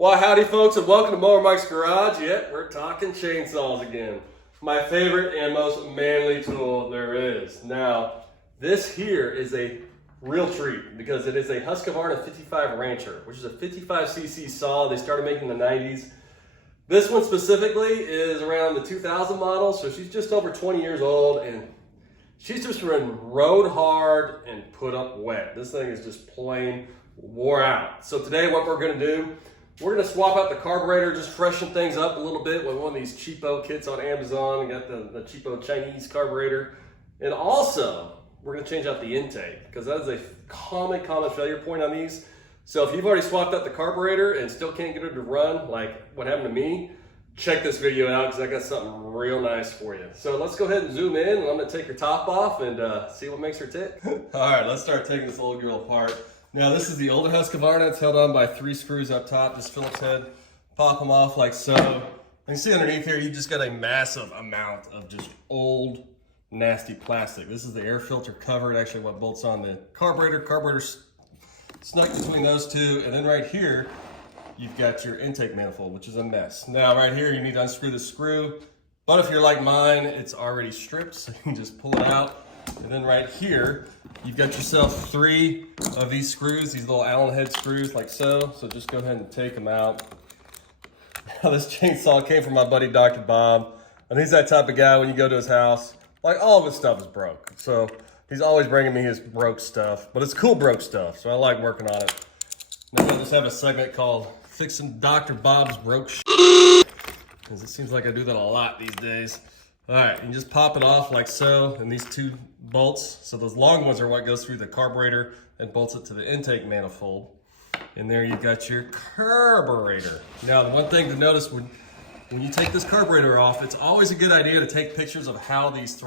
Well, howdy folks, and welcome to Mower Mike's Garage. Yep, we're talking chainsaws again. My favorite and most manly tool there is. Now, this here is a real treat because it is a Husqvarna 55 Rancher, which is a 55cc saw. They started making in the 90s. This one specifically is around the 2000 model, so she's just over 20 years old, and she's just been rode hard and put up wet. This thing is just plain wore out. So today what we're gonna do, we're gonna swap out the carburetor, just freshen things up a little bit with one of these cheapo kits on Amazon. We got the cheapo Chinese carburetor. And also, we're gonna change out the intake because that is a common failure point on these. So if you've already swapped out the carburetor and still can't get it to run, like what happened to me, check this video out because I got something real nice for you. So let's go ahead and zoom in, and I'm gonna take her top off and see what makes her tick. All right, let's start taking this old girl apart. Now this is the older Husqvarna. It's held on by 3 screws up top, just Phillips head. Pop them off like so. You can see underneath here, you just got a massive amount of just old, nasty plastic. This is the air filter cover. It actually what bolts on the carburetor. Carburetor's snuck between those two. And then right here, you've got your intake manifold, which is a mess. Now right here, you need to unscrew the screw. But if you're like mine, it's already stripped, so you can just pull it out. And then right here, you've got yourself 3 of these screws, these little Allen head screws like so. So just go ahead and take them out. Now this chainsaw came from my buddy, Dr. Bob. And he's that type of guy when you go to his house, like all of his stuff is broke. So he's always bringing me his broke stuff, but it's cool broke stuff. So I like working on it. Now I just have a segment called Fixing Dr. Bob's Broke Shit, because it seems like I do that a lot these days. All right, you just pop it off like so, and these 2 bolts. So those long ones are what goes through the carburetor and bolts it to the intake manifold. And there you got your carburetor. Now, the one thing to notice when you take this carburetor off, it's always a good idea to take pictures of how these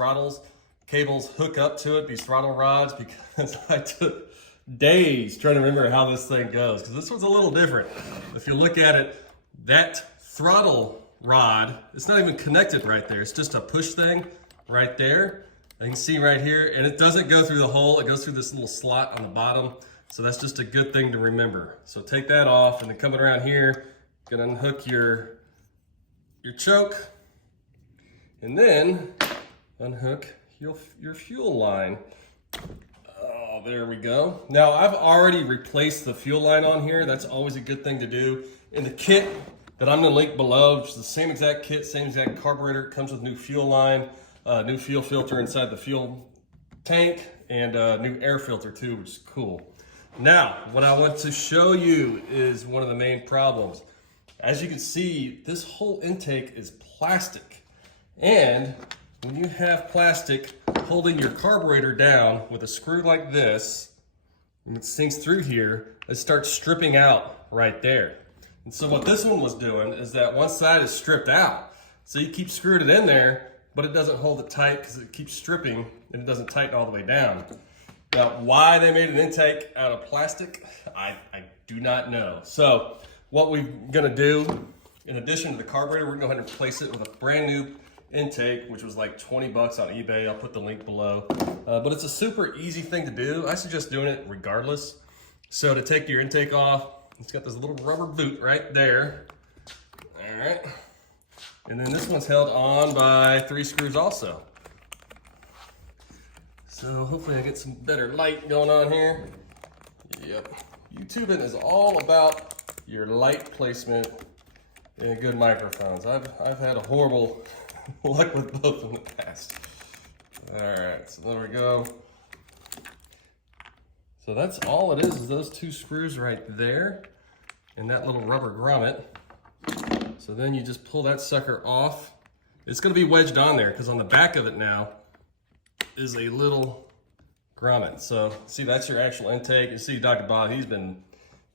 cables hook up to it, these throttle rods, because I took days trying to remember how this thing goes, because this one's a little different. If you look at it, that throttle rod, it's not even connected right there. It's just a push thing right there. You can see right here, and it doesn't go through the hole. It goes through this little slot on the bottom. So that's just a good thing to remember. So take that off, and then coming around here, gonna unhook your choke, and then unhook your fuel line. Oh, there we go. Now I've already replaced the fuel line on here. That's always a good thing to do. In the kit that I'm gonna link below, which is the same exact kit, same exact carburetor. It comes with new fuel line, new fuel filter inside the fuel tank, and new air filter too, which is cool. Now, what I want to show you is one of the main problems. As you can see, this whole intake is plastic. And when you have plastic holding your carburetor down with a screw like this, and it sinks through here, it starts stripping out right there. And so what this one was doing is that one side is stripped out. So you keep screwing it in there, but it doesn't hold it tight because it keeps stripping and it doesn't tighten all the way down. Now, why they made an intake out of plastic, I do not know. So what we're gonna do, in addition to the carburetor, we're gonna go ahead and replace it with a brand new intake, which was like 20 bucks on eBay. I'll put the link below. But it's a super easy thing to do. I suggest doing it regardless. So to take your intake off, it's got this little rubber boot right there. All right. And then this one's held on by 3 screws also. So hopefully I get some better light going on here. Yep. YouTubing is all about your light placement and good microphones. I've had a horrible luck with both in the past. All right, so there we go. So that's all it is those 2 screws right there and that little rubber grommet. So then you just pull that sucker off. It's gonna be wedged on there because on the back of it now is a little grommet. So see, that's your actual intake. You see Dr. Bob, he's been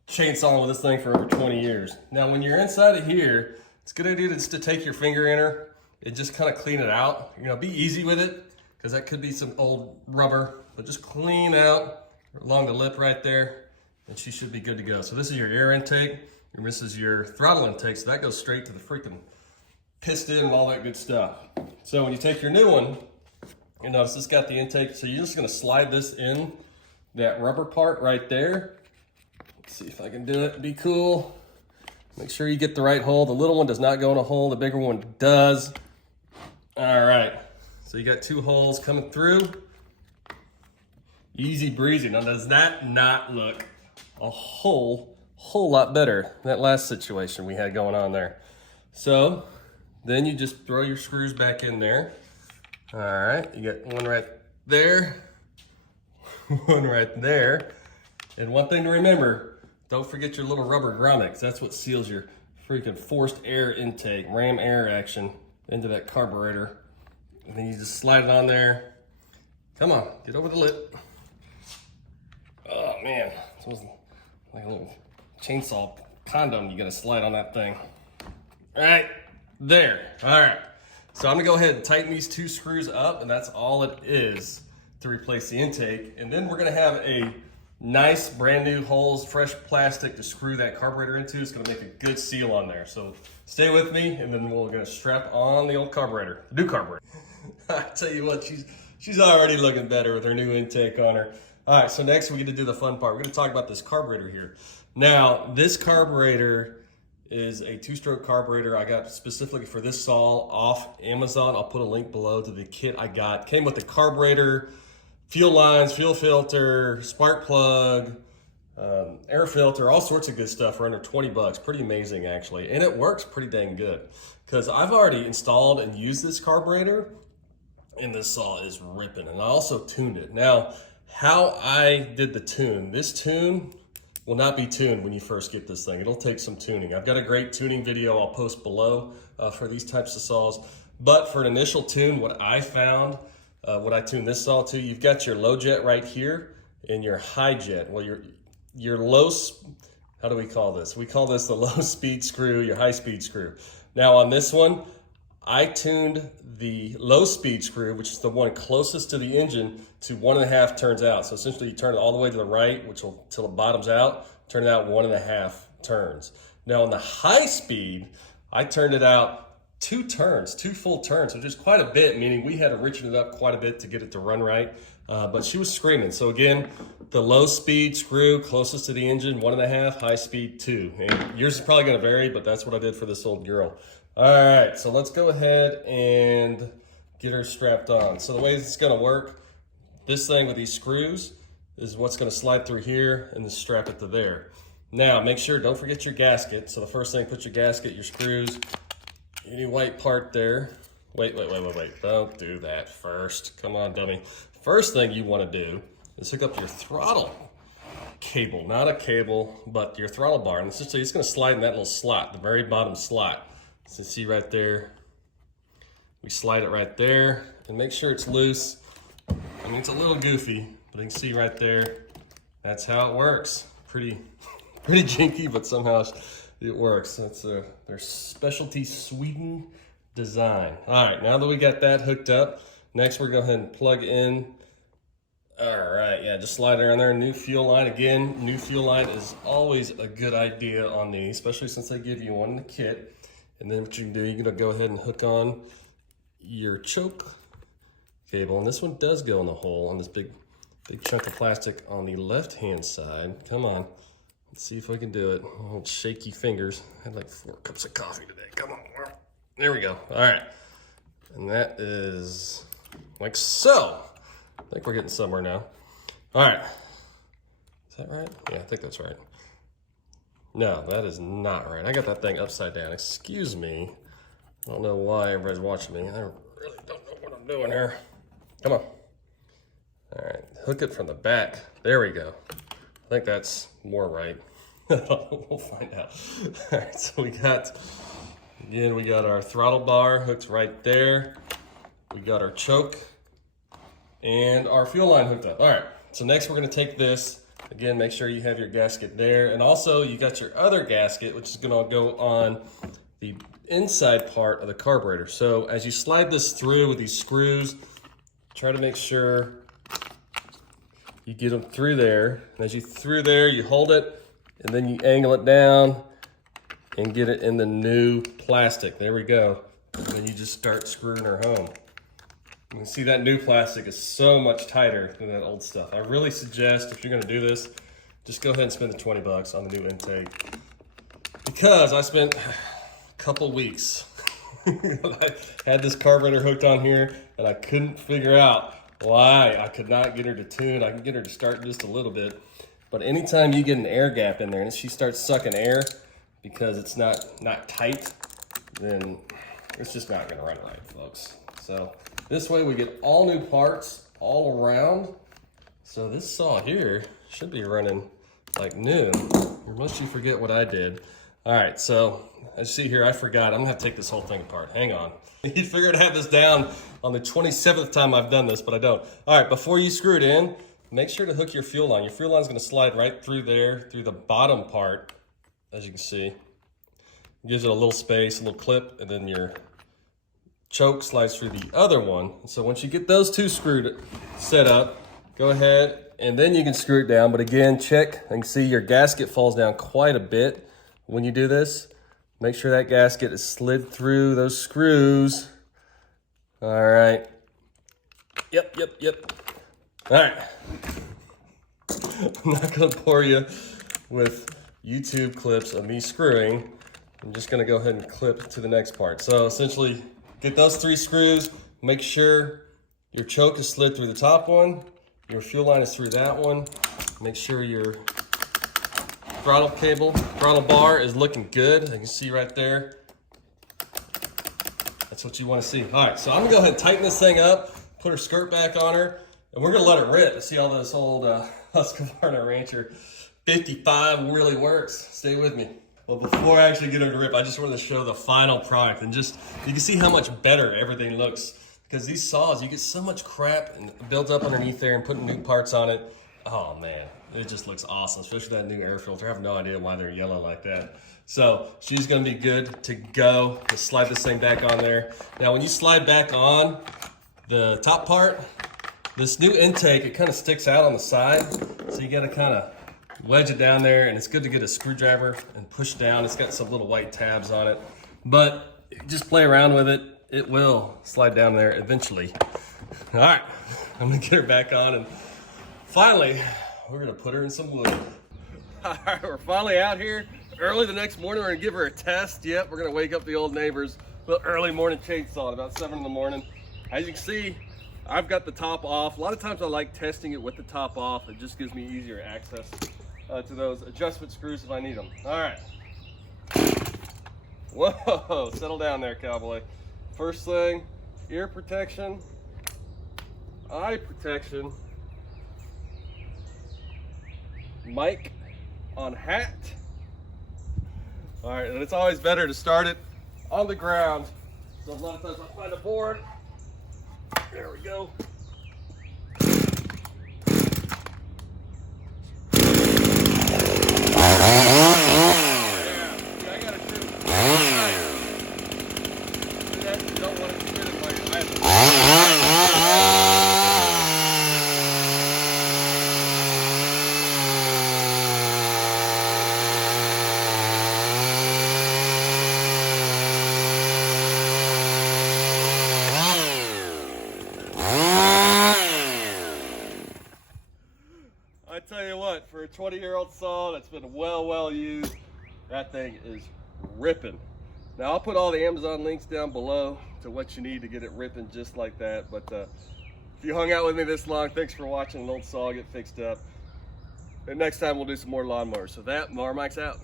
chainsawing with this thing for over 20 years. Now when you're inside of here, it's a good idea just to take your finger in her and just kind of clean it out. You know, be easy with it because that could be some old rubber, but just clean out along the lip right there and she should be good to go. So this is your air intake and this is your throttle intake. So that goes straight to the freaking piston and all that good stuff. So when you take your new one, you notice it's got the intake. So you're just gonna slide this in that rubber part right there. Let's see if I can do it, be cool. Make sure you get the right hole. The little one does not go in a hole, the bigger one does. All right, so you got 2 holes coming through. Easy breezy. Now, does that not look a whole lot better than that last situation we had going on there? So then you just throw your screws back in there. All right, you got one right there, one right there. And one thing to remember, don't forget your little rubber grommets. That's what seals your freaking forced air intake, ram air action into that carburetor. And then you just slide it on there. Come on, get over the lip. Oh man, it's like a little chainsaw condom you gotta slide on that thing. All right, there, all right. So I'm gonna go ahead and tighten these 2 screws up, and that's all it is to replace the intake. And then we're gonna have a nice brand new holes, fresh plastic to screw that carburetor into. It's gonna make a good seal on there. So stay with me, and then we're gonna strap on the old carburetor, the new carburetor. I tell you what, she's already looking better with her new intake on her. All right, so next we get to do the fun part. We're gonna talk about this carburetor here. Now, this carburetor is a 2-stroke carburetor I got specifically for this saw off Amazon. I'll put a link below to the kit I got. Came with the carburetor, fuel lines, fuel filter, spark plug, air filter, all sorts of good stuff for under 20 bucks. Pretty amazing, actually. And it works pretty dang good because I've already installed and used this carburetor, and this saw is ripping. And I also tuned it. Now, how I did the tune, this tune will not be tuned when you first get this thing. It'll take some tuning. I've got a great tuning video I'll post below for these types of saws. But for an initial tune, what I found, what I tuned this saw to, you've got your low jet right here and your high jet. Well, your low, how do we call this? We call this the low speed screw, your high speed screw. Now on this one, I tuned the low speed screw, which is the one closest to the engine, to 1.5 turns out. So essentially you turn it all the way to the right, which will till it bottoms out, turn it out 1.5 turns. Now on the high speed, I turned it out 2 turns, 2 full turns, which is quite a bit, meaning we had to richen it up quite a bit to get it to run right. But she was screaming. So again, the low speed screw closest to the engine, 1.5, high speed 2. And yours is probably gonna vary, but that's what I did for this old girl. All right, so let's go ahead and get her strapped on. So the way it's gonna work, this thing with these screws is what's gonna slide through here and then strap it to there. Now, make sure, don't forget your gasket. So the first thing, put your gasket, your screws, any white part there. Wait, don't do that first. Come on, dummy. First thing you wanna do is hook up your throttle cable, not a cable, but your throttle bar. And essentially it's gonna slide in that little slot, the very bottom slot. So see right there, we slide it right there and make sure it's loose. I mean, it's a little goofy, but you can see right there, that's how it works. Pretty jinky, but somehow it works. That's their specialty Sweden design. All right, now that we got that hooked up, next we're going to go ahead and plug in. All right, yeah, just slide around there. New fuel line. Again, new fuel line is always a good idea on these, especially since they give you one in the kit. And then what you can do, you're gonna go ahead and hook on your choke cable. And this one does go in the hole on this big chunk of plastic on the left-hand side. Come on, let's see if I can do it. Oh, shaky fingers. I had like 4 cups of coffee today. Come on, there we go. All right, and that is like so. I think we're getting somewhere now. All right, is that right? Yeah, I think that's right. No, that is not right. I got that thing upside down. Excuse me. I don't know why everybody's watching me. I really don't know what I'm doing here. Come on. All right, hook it from the back. There we go. I think that's more right. We'll find out. All right, so we got our throttle bar hooked right there. We got our choke and our fuel line hooked up. All right, so next we're gonna take this. Again, make sure you have your gasket there. And also you got your other gasket, which is gonna go on the inside part of the carburetor. So as you slide this through with these screws, try to make sure you get them through there. And as you through there, you hold it and then you angle it down and get it in the new plastic. There we go. And then you just start screwing her home. You can see that new plastic is so much tighter than that old stuff. I really suggest if you're gonna do this, just go ahead and spend the 20 bucks on the new intake. because I spent a couple weeks. I had this carburetor hooked on here and I couldn't figure out why I could not get her to tune. I can get her to start just a little bit, but anytime you get an air gap in there and she starts sucking air because it's not tight, then it's just not gonna run right, folks. So this way we get all new parts all around. So this saw here should be running like new, unless you forget what I did. All right, so as you see here, I forgot. I'm gonna have to take this whole thing apart. Hang on. You figured I'd have this down on the 27th time I've done this, but I don't. All right, before you screw it in, make sure to hook your fuel line. Your fuel line is gonna slide right through there, through the bottom part, as you can see. It gives it a little space, a little clip, and then your choke slides through the other one. So once you get those two screwed set up, go ahead and then you can screw it down. But again, check and see your gasket falls down quite a bit. When you do this, make sure that gasket is slid through those screws. All right. Yep. All right. I'm not gonna bore you with YouTube clips of me screwing. I'm just gonna go ahead and clip to the next part. So essentially, get those 3 screws, make sure your choke is slid through the top one, your fuel line is through that one, make sure your throttle bar is looking good. You can see right there. That's what you want to see. All right, so I'm gonna go ahead and tighten this thing up, put her skirt back on her, and we're gonna let it rip. See how this old Husqvarna Rancher 55 really works. Stay with me. Well, before I actually get her to rip, I just wanted to show the final product, and just, you can see how much better everything looks. Because these saws, you get so much crap and built up underneath there and putting new parts on it. Oh man, it just looks awesome, especially that new air filter. I have no idea why they're yellow like that. So she's gonna be good to go. Just slide this thing back on there. Now when you slide back on the top part, this new intake, it kind of sticks out on the side. So you gotta kind of wedge it down there, and it's good to get a screwdriver and push down. It's got some little white tabs on it, but just play around with it. It will slide down there eventually. All right, I'm gonna get her back on, and finally, we're gonna put her in some wood. All right, we're finally out here. Early the next morning, we're gonna give her a test. Yep, we're gonna wake up the old neighbors with early morning chainsaw at about 7 in the morning. As you can see, I've got the top off. A lot of times I like testing it with the top off. It just gives me easier access to those adjustment screws if I need them. All right. Whoa, settle down there, cowboy. First thing, ear protection, eye protection, mic on hat. All right, and it's always better to start it on the ground. So a lot of times I find a board. There we go. I tell you what, for a 20-year-old saw that's been well used, that thing is ripping. Now I'll put all the Amazon links down below to what you need to get it ripping just like that. But if you hung out with me this long, thanks for watching an old saw get fixed up. And next time we'll do some more lawnmowers. So that, Mower Mike's out.